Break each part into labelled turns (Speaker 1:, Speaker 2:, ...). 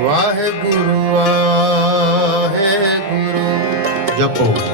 Speaker 1: ਵਾਹਿਗੁਰੂ ਵਾਹਿਗੁਰੂ। ਜਪੋ।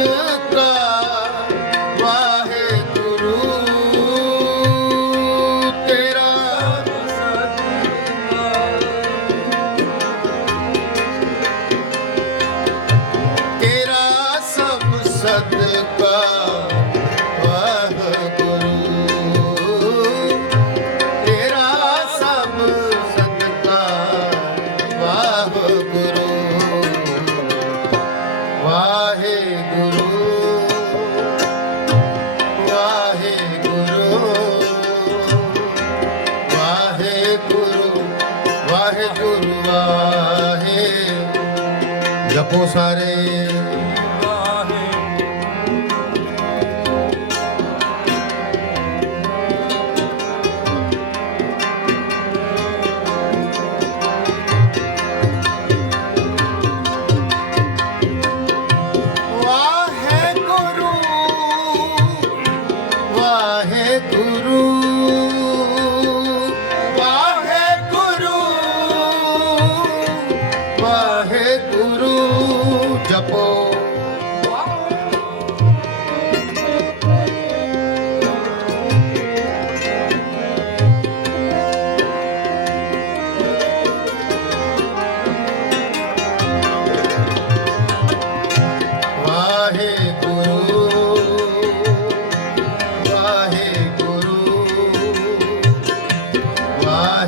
Speaker 1: adianta. ਜਪੋ ਸਾਰੇ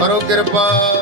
Speaker 1: ਕਰੋ ਕਿਰਪਾ।